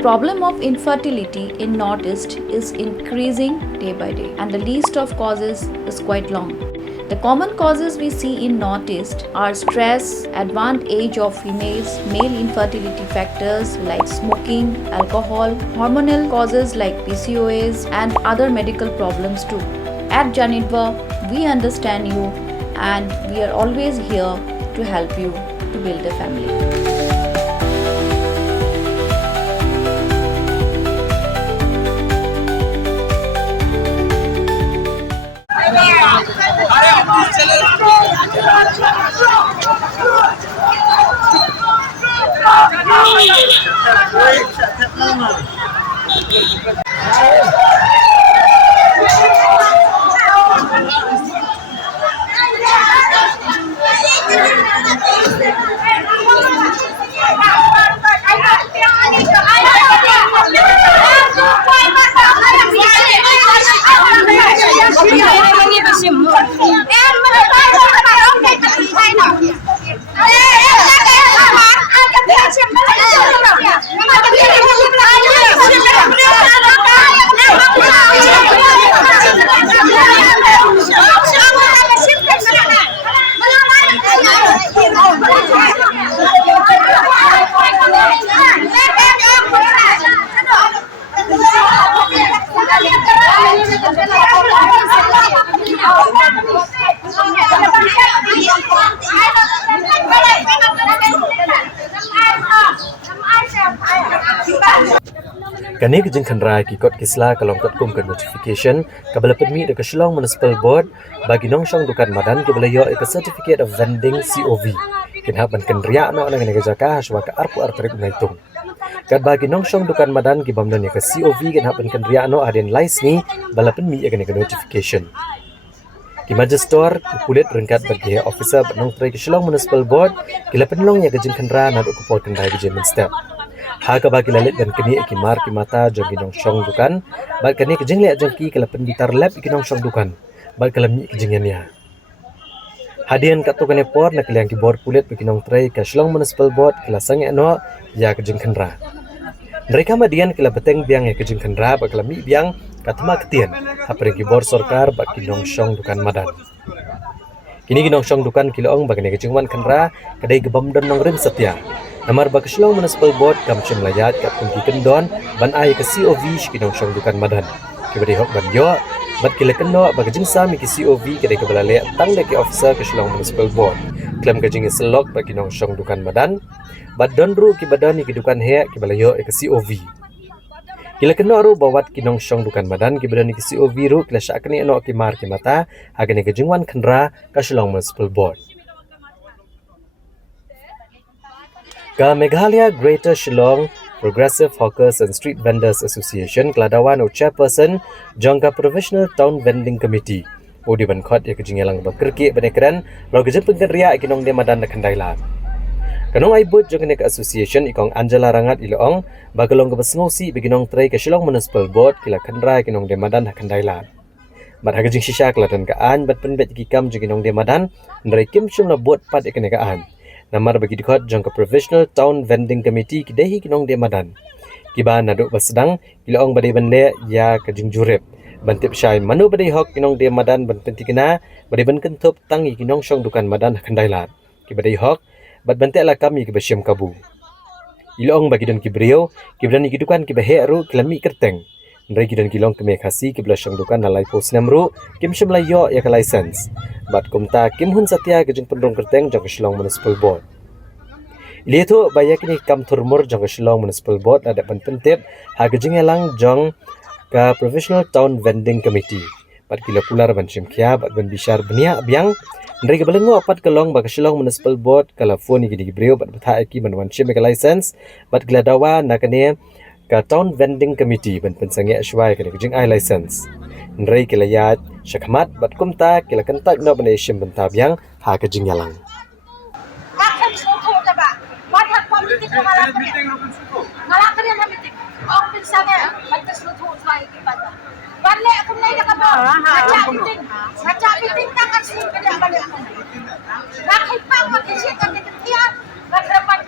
problem of infertility in Northeast is increasing day by day, and the list of causes is quite long. The common causes we see in Northeast are stress, advanced age of females, male infertility factors like smoking, alcohol, hormonal causes like PCOS, and other medical problems too. At Janitva, we understand you and we are always here to help you to build a family. Kani kejeng kenrai kikot kisla kalong kot kum ke notification kabela permit de Shillong Municipal Board bagi nongsong dukan madan ke belayo ke certificate of vending COV kinha ban kenria no nang nega jaka haswa ke arpu artrip naitung kat bagi nongsong dukan madan ki bamdan ke COV kinha ban kenria no aden license bala permit ke notification ki majestor kulit rengkat bagi officer nong trai ke Shillong Municipal Board kila penlong ya kejeng kenra na ku pot kendai ke German step Haka bagi lalit dan kini ikimar kimata jong ginong shong dukan, bal kini kejeng liat jengki kala penditar lab ikinong shong dukan, bal kala mi kejengannya. Hadian kat tukane por nak liang ki board kulit ikinong tray ke Shillong Municipal Board kala sange no ya kejeng kenra. Mereka madian kala beteng biang ya kejeng kenra bal kala mi biang katma ketian, hapre ki board sorkar bak kinong shong dukan madan. Kini kinong shong dukan kiloong bagane kejengwan kenra kadai gebam dan nong rim setia. Namar bak Shillong Municipal Board kam cem layat kat kunki kendon ban ai ke COV kinong shong dukan madan. Kibadi hok ban yo bat kila kendo bak jing sami ke COV kedai ke balale tang de ke officer ke Shillong Municipal Board. Klem ke jing selok bak kinong shong dukan madan. Bat donru ki badani ke dukan he ke balayo ke COV. Kila kendo aru bawat kinong shong dukan madan ke badani ke COV ru kila syakni eno ki mar ki mata agane ke jingwan kendra ke Shillong Municipal Board. Ka Meghalaya Greater Shillong Progressive Hawkers and Street Vendors Association Keladawan o Chairperson Jangka Professional Town Vending Committee Udi Bankot ya kejingelang bekerki benekran lo kejeng pengkeria ikinong de madan nak kendailan. Kanong aibut jangka nek association ikong Angela Rangat iloong bagalong kebesngosi beginong tray ke Shillong Municipal Board kila kendra ikinong de madan nak kendailan. Bat hagajing shisha kelatan kaan bat penbet kikam jiginong de madan ndrai kim shum na buat pat ikenekaan. Namar bagi dikot jangka Professional Town Vending Committee kidehi kinong de madan. Kiba naduk basedang kilaong badai banle ya kejing jurip. Bantip syai manu badai hok kinong de madan ban penti kena badai ban kentup tangi kinong syong dukan madan kendailat. Kibadai hok bat bantik la kami kibasyam kabu. Ilaong bagi don kibriyo kibdan ikidukan kibahe aru kilami kerteng. Ndrai kidan kilong keme khasi kibla syong dukan nalai pos namru kim syamlayo ya ka license. Bat kumta kim hun satya kejeng pendrong kerteng jang Shillong Municipal Board. Ilieto bayak ni kam turmur jang Shillong Municipal Board ada pententip ha kejeng elang jang ka Professional Town Vending Committee. Bat kila pular ban simkia bat ban bishar benia biang ndrai ke belengo apat kelong ba Shillong Municipal Board kala phone gidi gibreo bat batha ki ban wan sim ka license bat kila dawa nakane ka Town Vending Committee ban pensange ashwai ka kejeng ai license. Ndrai kila yat syakmat bat kumta kila kentak no bane sim benta biang ha kejeng yalang. Balik aku naik dah kabar. Macam meeting tak kan sini balik balik. Nak hipang mati sih kan kita tiap. Nak dapat.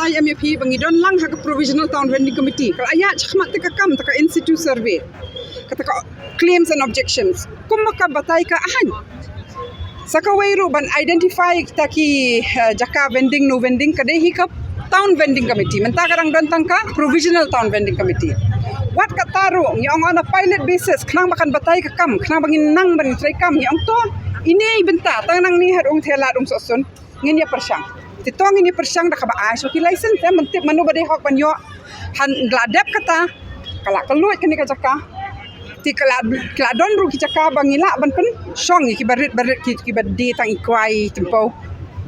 batai MFP bangidon lang ha provisional town vending committee kal ayat chakmat ka kam taka institute survey kata claims and objections kumaka batai ka ahan sakawairu ban identify taki jaka vending no vending kade hikap town vending committee menta karang don tangka provisional town vending committee wat kataru yang on a pilot basis khnang makan batai ka kam khnang bangin nang ban trai kam yang to ini benta tanang ni harung thela dum sosun ngin ya persang titong ini persang dah kaba ai so ki license te mentip manu bade hok ban yo han gladap kata kala keluit kini ka jaka ti kala don ru ki jaka bangila ban pen song ki barit ki badi tang ikwai tempo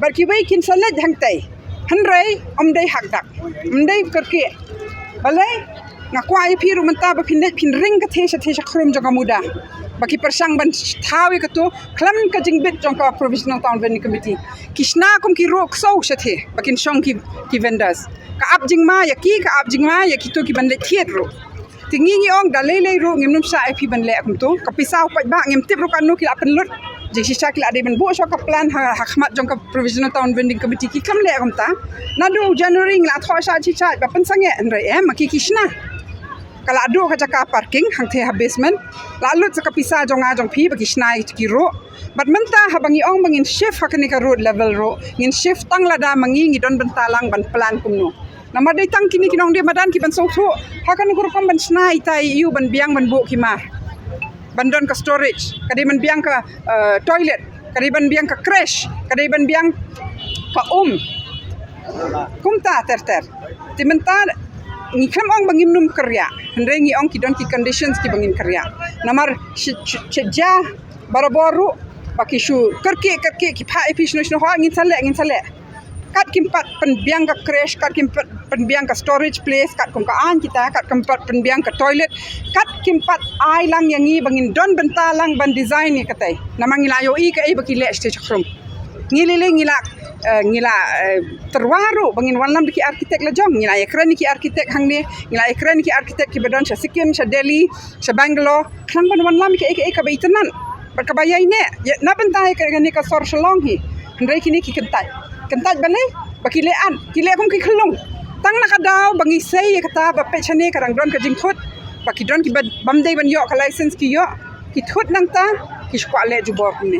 bar ki bai kin salat hang tai han rai om dai hak dak mdai kerke balai ngakwai piru menta ba pin ring ka thesha khrum jaga muda baki persang ban thawi ka to klam ka jingbit jongka provisional town vending committee kishna kum ki rok so shathe bakin shong ki vendors ka ap jingma ya ki to ki ban le thiet ro tingi ngi ong dalai ro ngim num sa ip ban le kum to ka pisau pa ba ngim tip ro kan no ki apen lut je shisha ki ade ban bo so ka plan ha khmat jongka provisional town vending committee ki kam le kum ta na do january ngla tho sa chi cha ba pen sange ndrai maki kishna kala adu ka jaka parking hang the basement lalu jaka pisa jong phi bagi snai ki ro bat menta habangi ong bangin shift hakani ka road level ro ngin shift tang lada mangi ngi don bentalang ban plan kumno nama dai tang kini kinong dia madan ki ban so tho hakan gur pam ban snai tai yu ban biang ban bo ki mar ban don ka storage kadai ban biang ka toilet kadai ban biang ka crash kadai ban biang ka kumta ter ti menta ngi kam ong bangim num kerja hendai ngi ong ki don ki conditions ki bangin kerja namar cheja baraboru baki shu kerke ki pha efficient ho ngin sale kat kimpat penbiang ka crash kat kimpat penbiang ka storage place kat kum ka an kita kat kimpat penbiang ka toilet kat kimpat ai lang yang ngi bangin don bentalang ban design ni katai namang ilayo I ka ai baki le stage khrum ngila terwaru bangin wanlam ki arkitek la jong ngila ekran ki arkitek hangne ngila ekran ki arkitek ki badan sha Sikkim sha Delhi sha Bangalore khan ban wanlam ki ka baitanan berkabayai ne na bentai ka ni ka sor shalong hi ndai kini ki kentai balai baki lean ki le kum ki khlung tang na kadaw bangi sei kata ba pe chane karang don ka jingkhut baki don ki bamdai ban yo ka license ki yo ki thut nang ta ki skwa le jubor ni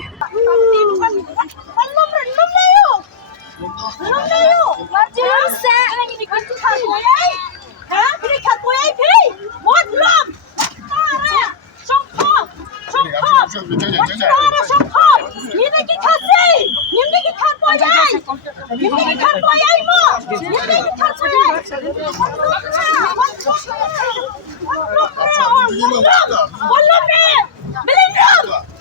Belum